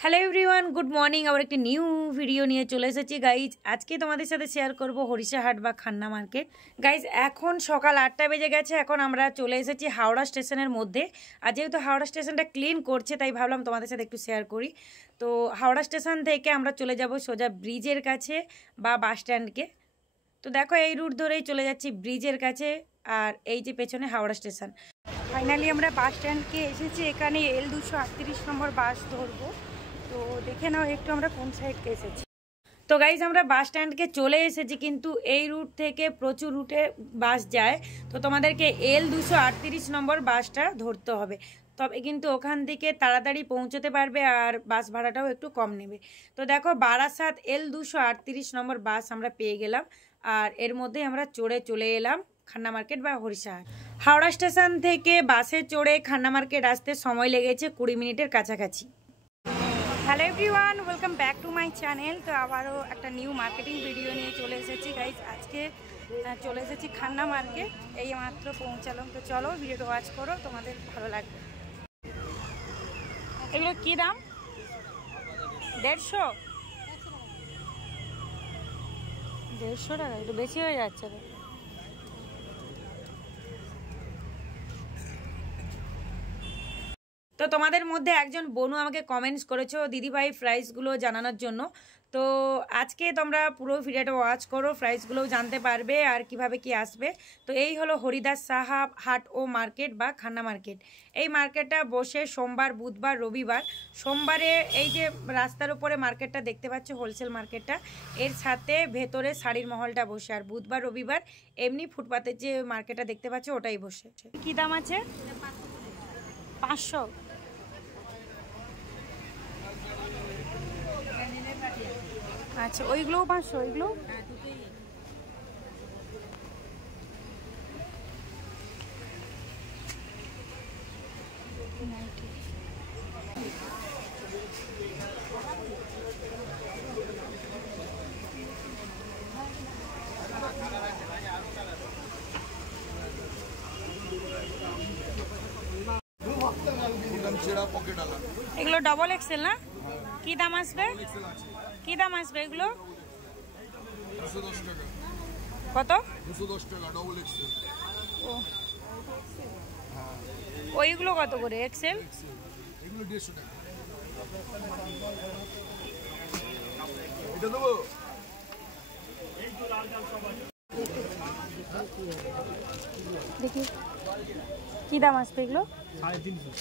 Hello everyone, good morning. আবার একটি new video নিয়ে চলে এসেছি গাইজ। আজকে তোমাদের সাথে শেয়ার করব হরিষাহাট বা খান্না মার্কেট। গাইজ এখন সকাল 8টা বেজে গেছে। এখন আমরা চলে এসেছি হাওড়া স্টেশনের মধ্যে। আর যেহেতু হাওড়া স্টেশনটা ক্লিন করছে তাই ভাবলাম তোমাদের সাথে একটু শেয়ার করি। তো হাওড়া স্টেশন থেকে আমরা চলে যাব সোজা ব্রিজের কাছে বা বাস স্ট্যান্ডকে। তো দেখো এই রুট ধরেই চলে যাচ্ছি ব্রিজের কাছে, আর এই যে পেছনে হাওড়া স্টেশন। ফাইনালি আমরা বাস স্ট্যান্ডকে এসেছি। এখানে L238 নম্বর বাস ধরবো। তো দেখে নাও একটু আমরা কোন সাইডকে এসেছি। তো গাইজ আমরা বাস স্ট্যান্ডকে চলে এসেছি, কিন্তু এই রুট থেকে প্রচুর রুটে বাস যায়। তো তোমাদেরকে L238 নম্বর বাসটা ধরতে হবে, তবে কিন্তু ওখান থেকে তাড়াতাড়ি পৌঁছতে পারবে আর বাস ভাড়াটাও একটু কম নেবে। তো দেখো বারাসাত L238 নম্বর বাস আমরা পেয়ে গেলাম, আর এর মধ্যেই আমরা চড়ে চলে এলাম খান্না মার্কেট বা হরিষাহাট। হাওড়া স্টেশন থেকে বাসে চড়ে খান্না মার্কেট আসতে সময় লেগেছে 20 মিনিটের কাছাকাছি। Hello everyone, welcome back to my channel. তো আবারও একটা নিউ মার্কেটিং ভিডিও নিয়ে চলে এসেছি গাইজ। আজকে চলে এসেছি খান্না মার্কেট, এই মাত্র পৌঁছালাম। তো চলো ভিডিওটা ওয়াচ করো, তোমাদের ভালো লাগবে। এগুলো কী দাম? 150 টাকা? একটু বেশি হয়ে যাচ্ছে। তো তোমাদের মধ্যে একজন বনু আমাকে কমেন্টস করেছো দিদিভাই প্রাইসগুলো জানানোর জন্য। তো আজকে তোমরা পুরো ভিডিওটা ওয়াচ করো, প্রাইসগুলোও জানতে পারবে আর কিভাবে কি আসবে। তো এই হলো হরিদাস সাহা হাট ও মার্কেট বা খান্না মার্কেট। এই মার্কেটটা বসে সোমবার, বুধবার, রবিবার। সোমবারে এই যে রাস্তার উপরে মার্কেটটা দেখতে পাচ্ছ, হোলসেল মার্কেটটা, এর সাথে ভেতরে শাড়ির মহলটা বসে। আর বুধবার, রবিবার এমনি ফুটপাতের যে মার্কেটটা দেখতে পাচ্ছ ওটাই বসে। কি দাম আছে? 500। আচ্ছা, ওইগুলোও 500? ওইগুলো এগুলো ডবল এক্সেল না? কি দাম আসবে? কি দাম আসবে এগুলো? 210 টাকা। কত? 210 টাকা ডবল এক্সেল। ও, ওইগুলো কত করে এক্সেল? এগুলো 150 টাকা। এটা দেবো? দেখি কি দাম আসবে এগুলো। 350।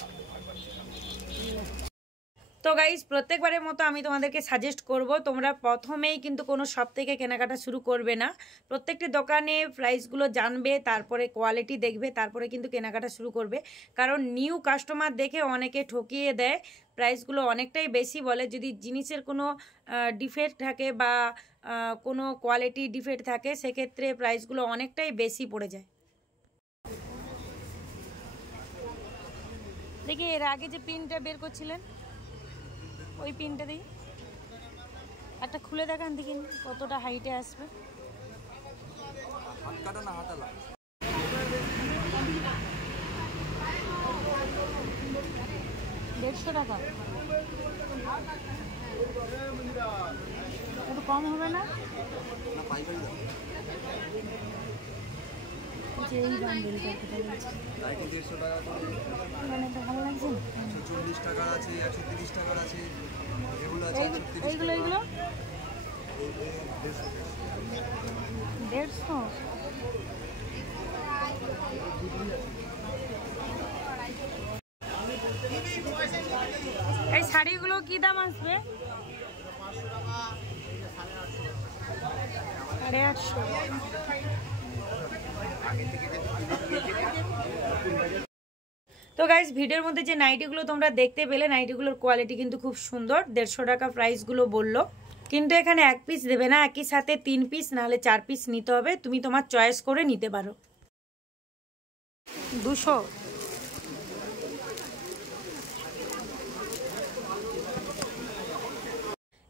তো গাইজ প্রত্যেকবারের মতো আমি তোমাদেরকে সাজেস্ট করব, তোমরা প্রথমেই কিন্তু কোনো শপ থেকে কেনাকাটা শুরু করবে না। প্রত্যেকটি দোকানে প্রাইসগুলো জানবে, তারপরে কোয়ালিটি দেখবে, তারপরে কিন্তু কেনাকাটা শুরু করবে। কারণ নিউ কাস্টমার দেখে অনেকে ঠকিয়ে দেয়, প্রাইসগুলো অনেকটাই বেশি বলে। যদি জিনিসের কোনো ডিফেক্ট থাকে বা কোনো কোয়ালিটি ডিফেক্ট থাকে, সেক্ষেত্রে প্রাইসগুলো অনেকটাই বেশি পড়ে যায়। দেখি এর আগে যে পিনটা বের করছিলেন, ওই পিনটা দিই একটা খুলে দেখান, দেখি কতটা হাইটে আসবে। হাতকাটা না হাতালা? 150 টাকা? একটু কম হবে না? যে এই বান্ডেলটা কোথায় আছে? 150 টাকা করে। মানে তো ভালো লাগছে। 140 টাকা আছে, 130 টাকা আছে, এগুলো আছে 130 এইগুলো এইগুলো 150। এই শাড়িগুলো কি দাম আসবে? 850। তো গাইজ ভিডিওর মধ্যে যে নাইটিগুলো তোমরা দেখতে পেলে, নাইটিগুলোর কোয়ালিটি কিন্তু খুব সুন্দর। 150 টাকা প্রাইসগুলো বললো, কিন্তু এখানে এক পিস দেবে না, একই সাথে 3 পিস নাহলে 4 পিস নিতে হবে। তুমি তোমার চয়েস করে নিতে পারো। 200।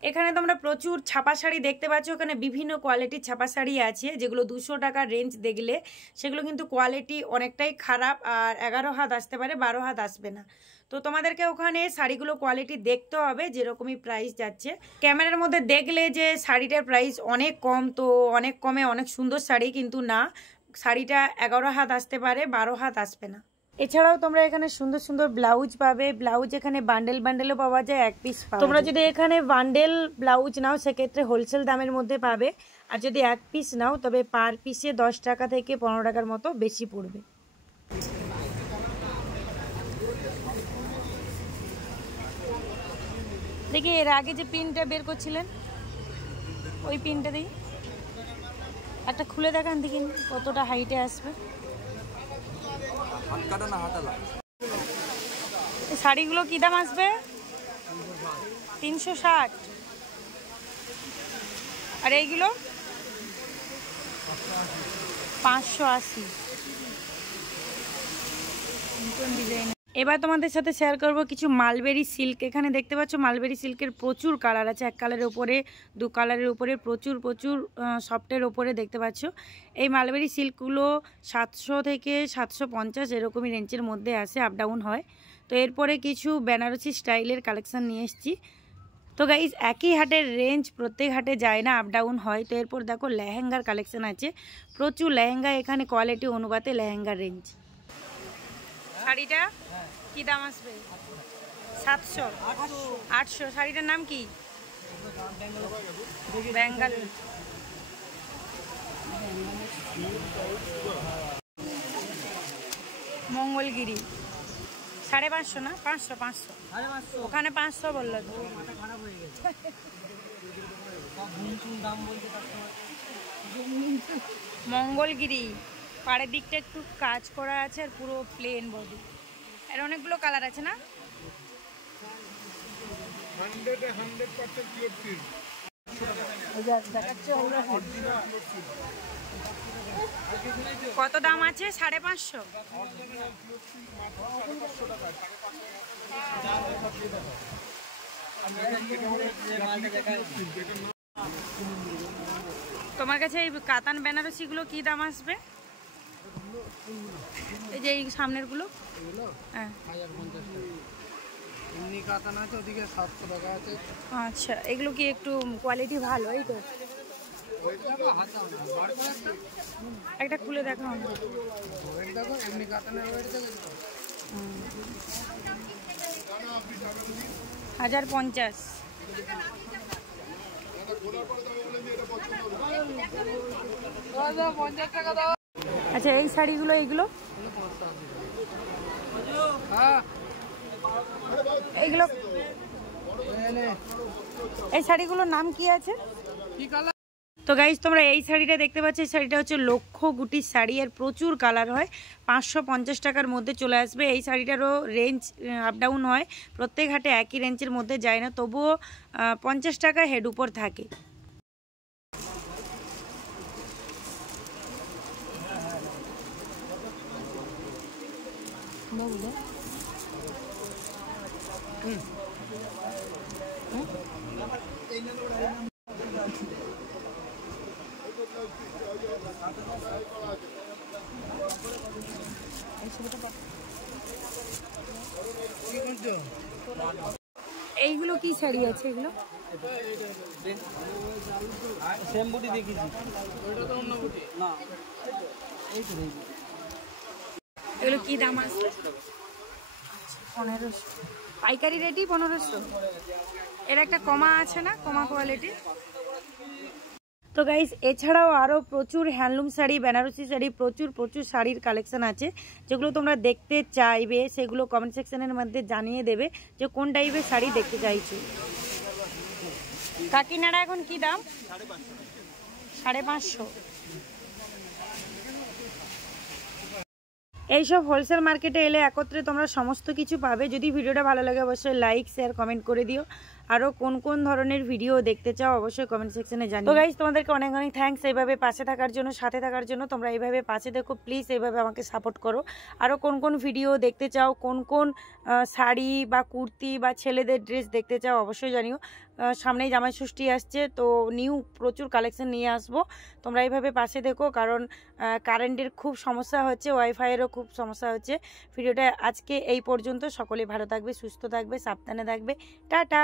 এখানে তোমরা প্রচুর ছাপা শাড়ি দেখতে পাচ্ছ। এখানে বিভিন্ন কোয়ালিটির ছাপা শাড়ি আছে, যেগুলো 200 টাকার রেঞ্জ দেখলে সেগুলো কিন্তু কোয়ালিটি অনেকটাই খারাপ, আর 11 হাত আসতে পারে, 12 হাত আসবে না। তো তোমাদেরকে ওখানে শাড়িগুলো কোয়ালিটি দেখতে হবে, যেরকমই প্রাইস যাচ্ছে। ক্যামেরার মধ্যে দেখলে যে শাড়িটার প্রাইস অনেক কম, তো অনেক কমে অনেক সুন্দর শাড়ি, কিন্তু না, শাড়িটা 11 হাত আসতে পারে, 12 হাত আসবে না। এছাড়াও তোমরা এখানে সুন্দর সুন্দর ব্লাউজ পাবে। ব্লাউজ এখানে বান্ডেল বান্ডেলও পাওয়া যায়, এক পিস। তোমরা যদি এখানে বান্ডেল ব্লাউজ নাও সেক্ষেত্রে হোলসেল দামের মধ্যে পাবে, আর যদি এক পিস নাও তবে পার পিসে 10 টাকা থেকে 15 টাকার মতো বেশি পড়বে। দেখি এর আগে যে পিনটা বের করছিলেন ওই পিনটা দেখি একটা খুলে দেখান, দেখি কতটা হাইটে আসবে। শাড়িগুলো কি দাম আসবে? 360। আর এইগুলো 580। এবার তোমাদের সাথে শেয়ার করব কিছু মালবেরি সিল্ক। এখানে দেখতে পাচ্ছ মালবেরি সিল্কের প্রচুর কালার আছে, এক কালারের উপরে, দু কালারের উপরে, প্রচুর প্রচুর সফটের উপরে দেখতে পাচ্ছ। এই মালবেরি সিল্কগুলো 700 থেকে 750 এরকমই রেঞ্জের মধ্যে আসে, আপ ডাউন হয়। তো এরপরে কিছু বেনারসি স্টাইলের কালেকশান নিয়ে এসেছি। তো গাইজ একই হাটের রেঞ্জ প্রত্যেক হাটে যায় না, আপ ডাউন হয়। তো এরপর দেখো লেহেঙ্গার কালেকশান আছে, প্রচুর লেহেঙ্গা এখানে, কোয়ালিটি অনুপাতে লেহেঙ্গার রেঞ্জ। শাড়িটা কি দাম আসবে? 700, 800। শাড়িটার নাম কি? বেঙ্গল। মঙ্গলগিরি 550 না? 500। ওখানে 500 বললো তো। মঙ্গলগিরি পাড়ের দিকটা একটু কাজ করা আছে আর পুরো প্লেন বডি। এর অনেকগুলো কালার আছে না? কত দাম আছে? 550। তোমার কাছে এই কাতান বেনারসিগুলো কি দাম আসবে? এই যে এই সামনের গুলো, হ্যাঁ, আচ্ছা, এগুলো কি একটু কোয়ালিটি ভালো? এই তো একটা খুলে দেখো। 1050। আচ্ছা, এই শাড়িগুলো, এইগুলো এইগুলো এই শাড়িগুলোর নাম কি আছে? তো গাইজ তোমরা এই শাড়িটা দেখতে পাচ্ছ, এই শাড়িটা হচ্ছে লক্ষ্য গুটির শাড়ি, আর প্রচুর কালার হয়, 550 টাকার মধ্যে চলে আসবে। এই শাড়িটারও রেঞ্জ আপ ডাউন হয়, প্রত্যেক হাটে একই রেঞ্জের মধ্যে যায় না, তবুও 50 টাকা হেড উপর থাকে। এইগুলো কি শাড়ি আছে? এগুলো সেম বুটি দেখিছি, ওইটা তো অন্য বুটি না। এগুলো কি দাম আছে? 1500। পাইকারি রেটই 1500। এর একটা কমা আছে না, কমা কোয়ালিটি। তো গাইস এছাড়াও আরও প্রচুর হ্যান্ডলুম শাড়ি, বেনারসি শাড়ি, প্রচুর প্রচুর শাড়ির কালেকশন আছে, যেগুলো তোমরা দেখতে চাইবে সেগুলো কমেন্ট সেকশনের মধ্যে জানিয়ে দেবে যে কোন টাইপের শাড়ি দেখতে চাইছো। কাকিনাড়া এখন কি দাম? 550। এইসব হোলসেল মার্কেটে এলে একত্রে তোমরা সমস্ত কিছু পাবে। যদি ভিডিওটা ভালো লাগে অবশ্যই লাইক, শেয়ার, কমেন্ট করে দিও। আরও কোন কোন ধরনের ভিডিও দেখতে চাও অবশ্যই কমেন্ট সেকশনে জানিও। তো গাইজ তোমাদেরকে অনেক অনেক থ্যাঙ্কস এইভাবে পাশে থাকার জন্য, সাথে থাকার জন্য। তোমরা এইভাবে পাশে দেখো, প্লিজ এইভাবে আমাকে সাপোর্ট করো। আরও কোন কোন ভিডিও দেখতে চাও, কোন কোন শাড়ি বা কুর্তি বা ছেলেদের ড্রেস দেখতে চাও অবশ্যই জানিও। সামনেই জামাই ষষ্ঠী আসছে, তো নিউ প্রচুর কালেকশন নিয়ে আসবো। তোমরা এইভাবে পাশে দেখো, কারণ কারেন্টের খুব সমস্যা হচ্ছে, ওয়াইফাইয়েরও খুব সমস্যা হচ্ছে। ভিডিওটা আজকে এই পর্যন্ত। সকলে ভালো থাকবে, সুস্থ থাকবে, সাবধানে থাকবে। টাটা।